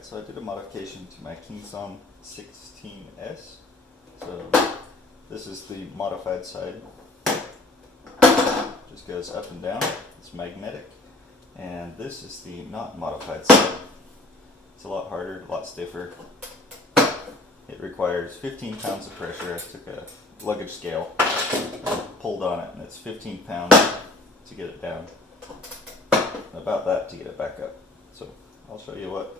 Alright, so I did a modification to my Kingsong16S. So this is the modified side. Just goes up and down. It's magnetic. And this is the not modified side. It's a lot harder, a lot stiffer. It requires 15 pounds of pressure. I took a luggage scale, pulled on it, and it's 15 pounds to get it down. About that to get it back up. So I'll show you what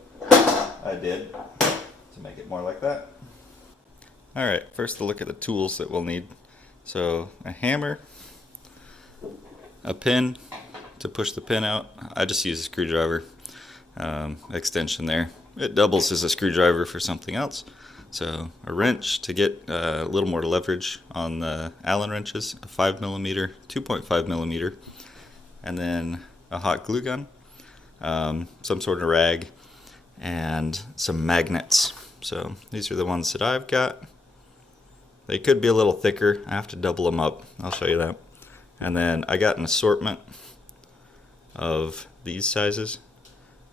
I did to make it more like that. Alright, first a look at the tools that we'll need. So a hammer, a pin to push the pin out. I just use a screwdriver extension there. It doubles as a screwdriver for something else. So a wrench to get a little more leverage on the Allen wrenches, a 5mm, 2.5mm, and then a hot glue gun, some sort of rag, and some magnets. So these are the ones that I've got. They could be a little thicker. I have to double them up. I'll show you that. And then I got an assortment of these sizes.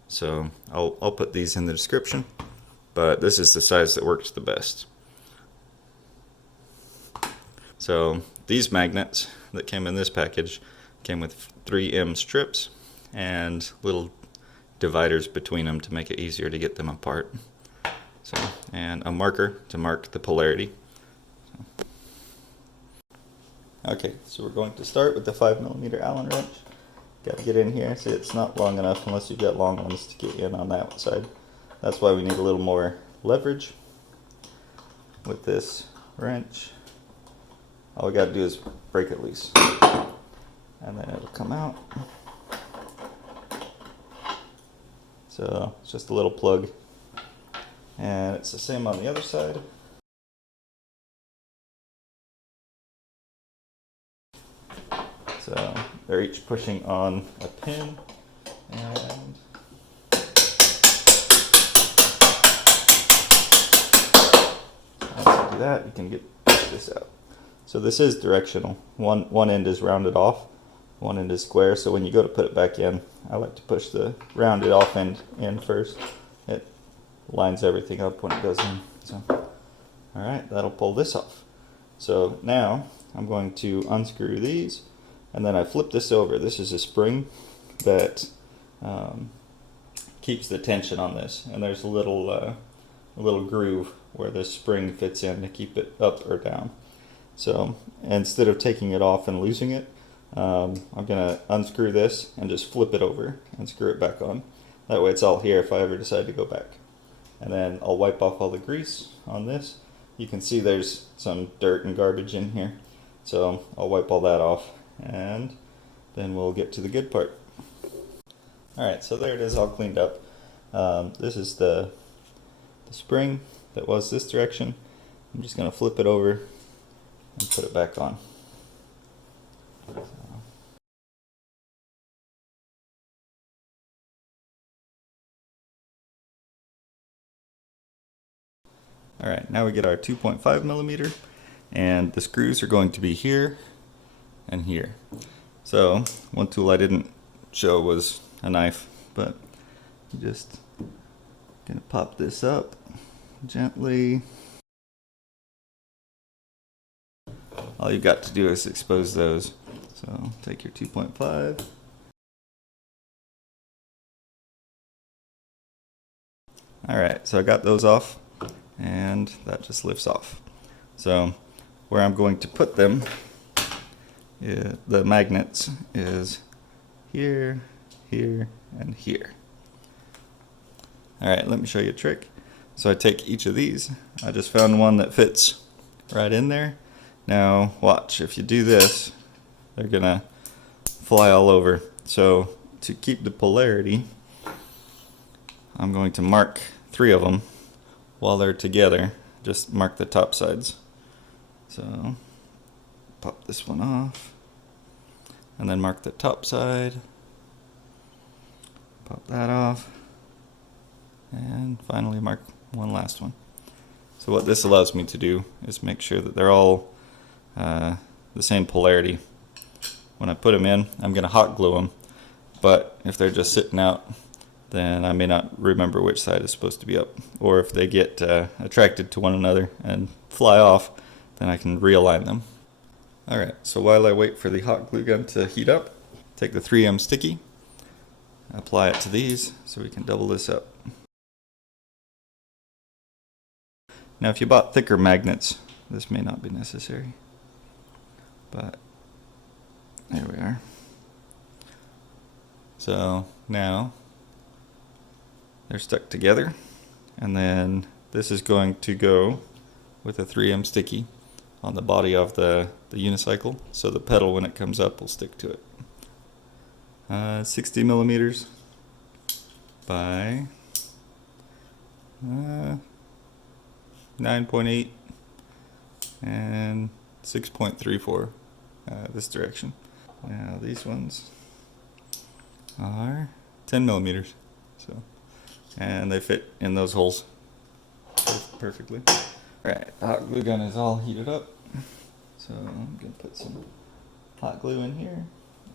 So I'll put these in the description. But this is the size that works the best. So these magnets that came in this package came with 3M strips and little dividers between them to make it easier to get them apart. So, and a marker to mark the polarity. Okay, so we're going to start with the 5mm Allen wrench. Got to get in here. See, it's not long enough unless you've got long ones to get in on that side. That's why we need a little more leverage with this wrench. All we got to do is break it loose, and then it'll come out. So it's just a little plug, and it's the same on the other side. So they're each pushing on a pin, and once you do that, you can get this out. So this is directional. One end is rounded off, one end is square, so when you go to put it back in, I like to push the rounded off end in first. It lines everything up when it goes in. So, alright, that'll pull this off. So now I'm going to unscrew these, and then I flip this over. This is a spring that keeps the tension on this, and there's a little groove where this spring fits in to keep it up or down. So instead of taking it off and losing it, I'm going to unscrew this and just flip it over and screw it back on. That way it's all here if I ever decide to go back. And then I'll wipe off all the grease on this. You can see there's some dirt and garbage in here. So I'll wipe all that off, and then we'll get to the good part. Alright, so there it is, all cleaned up. This is the spring that was this direction. I'm just going to flip it over and put it back on. Alright, now we get our 2.5mm, and the screws are going to be here and here. So one tool I didn't show was a knife, but I'm just gonna pop this up gently. All you've got to do is expose those. So take your 2.5. Alright, so I got those off, and that just lifts off. So where I'm going to put them, the magnets, is here, here, and here. Alright, let me show you a trick. So I take each of these. I just found one that fits right in there. Now watch, if you do this, they're gonna fly all over. So to keep the polarity, I'm going to mark 3 of them while they're together. Just mark the top sides. So pop this one off, and then mark the top side, pop that off, and finally mark one last one. So what this allows me to do is make sure that they're all the same polarity. When I put them in, I'm going to hot glue them, but if they're just sitting out, then I may not remember which side is supposed to be up. Or if they get attracted to one another and fly off, then I can realign them. Alright, so while I wait for the hot glue gun to heat up, take the 3M sticky, apply it to these so we can double this up. Now if you bought thicker magnets, this may not be necessary, but there we are. So now they're stuck together, and then this is going to go with a 3M sticky on the body of the unicycle, so the pedal when it comes up will stick to it. 60 millimeters by 9.8 and 6.34 this direction. Now these ones are 10 millimeters, so, and they fit in those holes perfectly. Alright, the hot glue gun is all heated up, so I'm going to put some hot glue in here.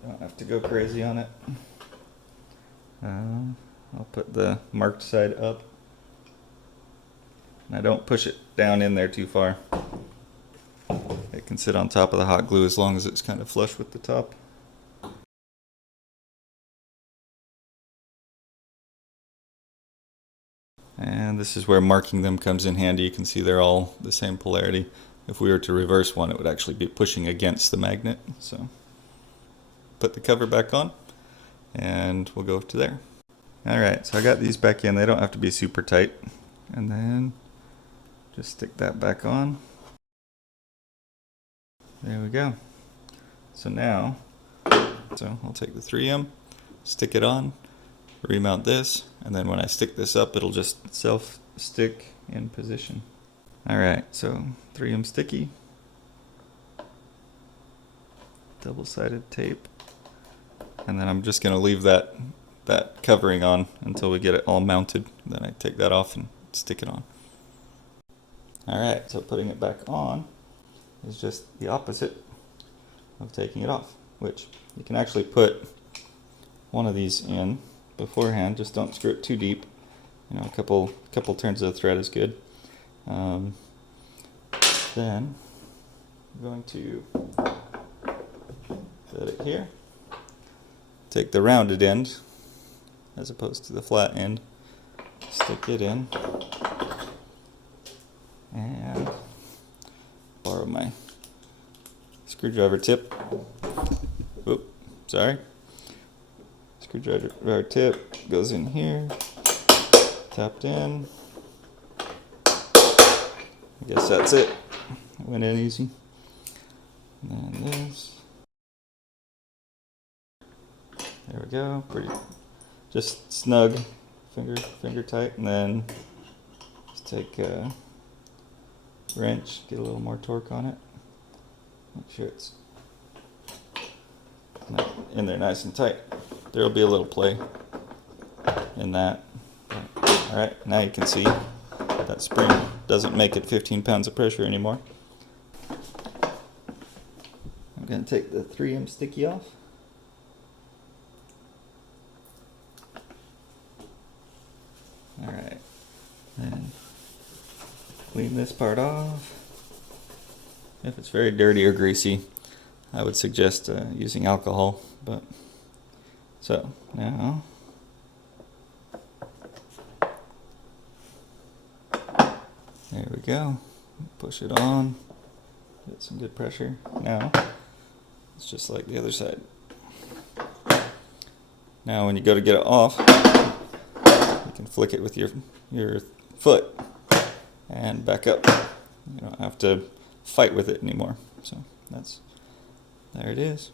Don't have to go crazy on it. I'll put the marked side up. And I don't push it down in there too far. It can sit on top of the hot glue as long as it's kind of flush with the top. And this is where marking them comes in handy. You can see they're all the same polarity. If we were to reverse one, it would actually be pushing against the magnet. So put the cover back on and we'll go to there. Alright, so I got these back in. They don't have to be super tight. And then just stick that back on. There we go. So now, I'll take the 3M, stick it on, remount this, and then when I stick this up, it'll just self-stick in position. Alright, so 3M sticky, double-sided tape, and then I'm just going to leave that covering on until we get it all mounted. Then I take that off and stick it on. Alright, so putting it back on is just the opposite of taking it off, which you can actually put one of these in beforehand. Just don't screw it too deep. You know, a couple turns of the thread is good. Then I'm going to set it here. Take the rounded end as opposed to the flat end. Stick it in. And borrow my screwdriver tip. Oop, sorry. Screwdriver tip goes in here, tapped in. I guess that's it. It went in easy. And then this. There we go. Pretty, just snug, finger tight, and then just take a wrench, get a little more torque on it. Make sure it's in there nice and tight. There will be a little play in that. Alright, now you can see that spring doesn't make it 15 pounds of pressure anymore. I'm going to take the 3M sticky off. Alright, and clean this part off. If it's very dirty or greasy, I would suggest using alcohol. But so now, there we go. Push it on. Get some good pressure. Now it's just like the other side. Now when you go to get it off, you can flick it with your foot and back up. You don't have to fight with it anymore. So there it is.